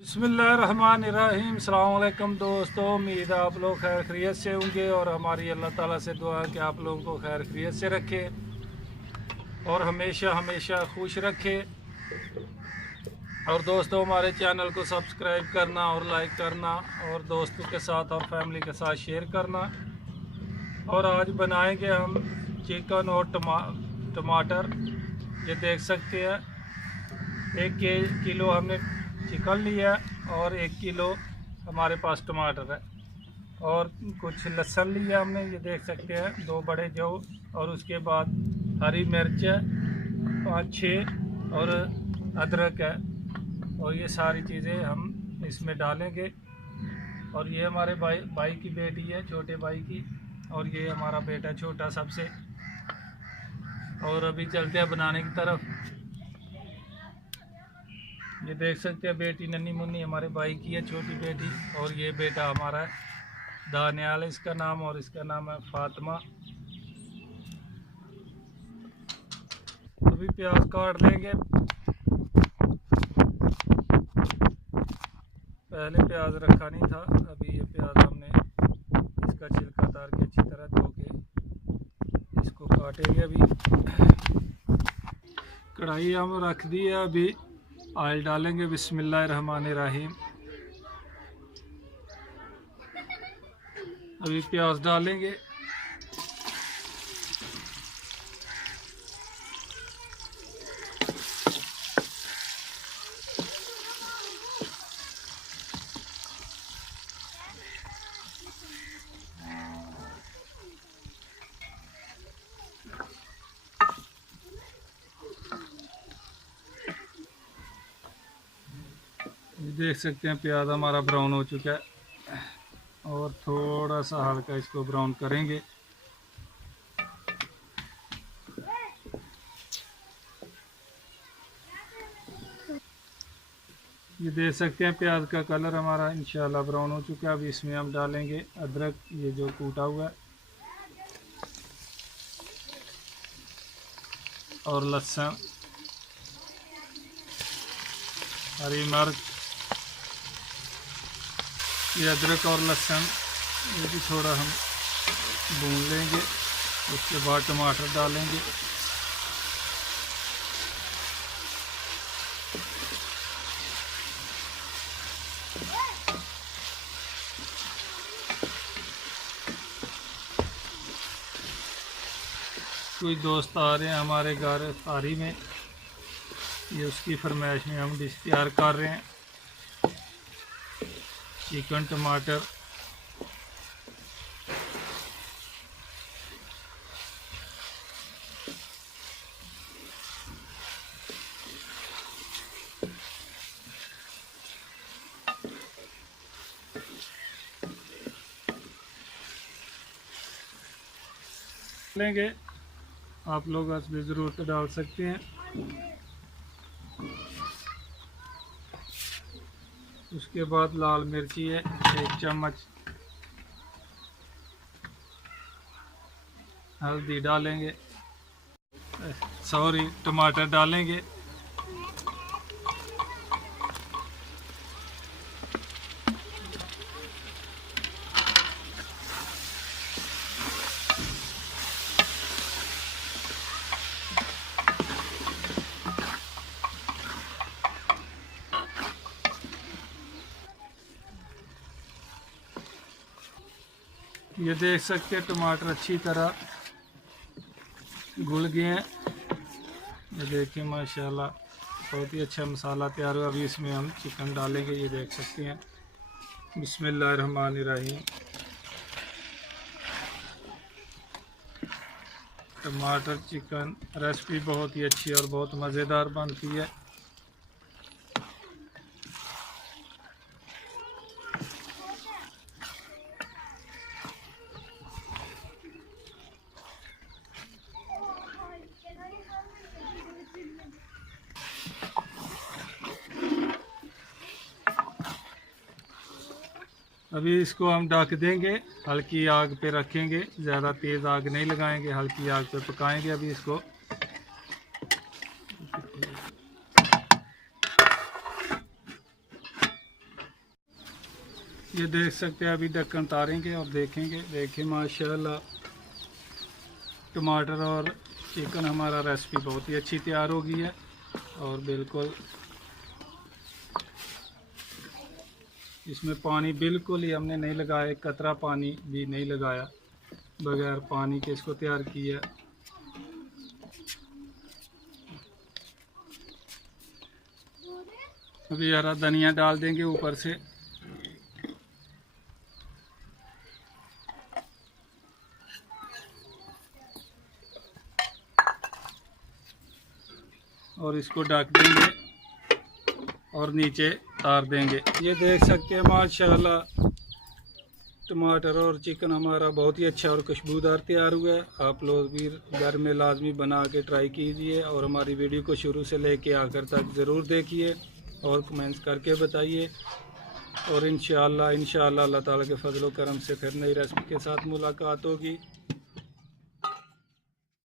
बिस्मिल्लाहिर्रहमानिर्रहीम। अस्सलाम वालेकुम दोस्तों, उम्मीद है आप लोग खैर खैरियत से होंगे और हमारी अल्लाह ताला से दुआ है कि आप लोगों को खैर खैरियत से रखे और हमेशा हमेशा खुश रखे। और दोस्तों, हमारे चैनल को सब्सक्राइब करना और लाइक करना और दोस्तों के साथ और फैमिली के साथ शेयर करना। और आज बनाएंगे हम चिकन और टमाटर। ये देख सकते हैं 1 किलो हमने चिकन लिया और 1 किलो हमारे पास टमाटर है और कुछ लहसुन लिया हमने, ये देख सकते हैं 2 बड़े जो। और उसके बाद हरी मिर्च है 5-6 और अदरक है। और ये सारी चीज़ें हम इसमें डालेंगे। और ये हमारे भाई की बेटी है, छोटे भाई की, और ये हमारा बेटा छोटा सबसे। और अभी चलते हैं बनाने की तरफ। ये देख सकते हैं बेटी नन्ही मुन्नी हमारे भाई की है, छोटी बेटी। और ये बेटा हमारा है, दानियाल इसका नाम, और इसका नाम है फातिमा। अभी प्याज काट लेंगे। पहले प्याज रखा नहीं था, अभी ये प्याज हमने इसका छिलका उतार के अच्छी तरह धो के इसको काटेंगे। अभी कढ़ाई हम रख दी है, अभी ऑयल डालेंगे। बिस्मिल्लाहिर्रहमानिर्रहीम। अभी प्याज डालेंगे। देख सकते हैं प्याज हमारा ब्राउन हो चुका है और थोड़ा सा हल्का इसको ब्राउन करेंगे। ये देख सकते हैं प्याज का कलर हमारा इंशाल्लाह ब्राउन हो चुका है। अभी इसमें हम डालेंगे अदरक, ये जो कूटा हुआ है, और लहसुन, हरी मिर्च। ये अदरक और लहसुन ये भी थोड़ा हम भून लेंगे। उसके बाद टमाटर डालेंगे। कोई दोस्त आ रहे हैं हमारे घर इफ्तारी में, ये उसकी फरमाइश में हम डिश तैयार कर रहे हैं, चिकन टमाटर। लेंगे आप लोग भी ज़रूर तो डाल सकते हैं। उसके बाद लाल मिर्ची है 1 चम्मच, हल्दी डालेंगे, सॉरी टमाटर डालेंगे। ये देख सकते हैं टमाटर अच्छी तरह घुल गए हैं। ये देखिए माशाल्लाह बहुत ही अच्छा मसाला तैयार हुआ। अभी इसमें हम चिकन डालेंगे, ये देख सकते हैं। बिस्मिल्लाहिर्रहमानिर्रहीम। टमाटर चिकन रेसिपी बहुत ही अच्छी और बहुत मज़ेदार बनती है। अभी इसको हम ढक देंगे, हल्की आग पे रखेंगे, ज़्यादा तेज़ आग नहीं लगाएंगे, हल्की आग पे पकाएंगे अभी इसको। ये देख सकते हैं, अभी ढक्कन उतारेंगे और देखेंगे। देखिए माशाल्लाह टमाटर और चिकन हमारा रेसिपी बहुत ही अच्छी तैयार हो गई है। और बिल्कुल इसमें पानी बिल्कुल ही हमने नहीं लगाया, एक कतरा पानी भी नहीं लगाया, बगैर पानी के इसको तैयार किया। अभी हरा धनिया डाल देंगे ऊपर से। और इसको ढक देंगे और नीचे तार देंगे। ये देख सकते हैं माशाल्लाह टमाटर और चिकन हमारा बहुत ही अच्छा और खुशबूदार तैयार हुआ है। आप लोग भी घर में लाजमी बना के ट्राई कीजिए और हमारी वीडियो को शुरू से लेके आखिर तक ज़रूर देखिए और कमेंट्स करके बताइए। और इंशाअल्लाह अल्लाह ताला के फजल व करम से फिर नई रेसिपी के साथ मुलाकात होगी।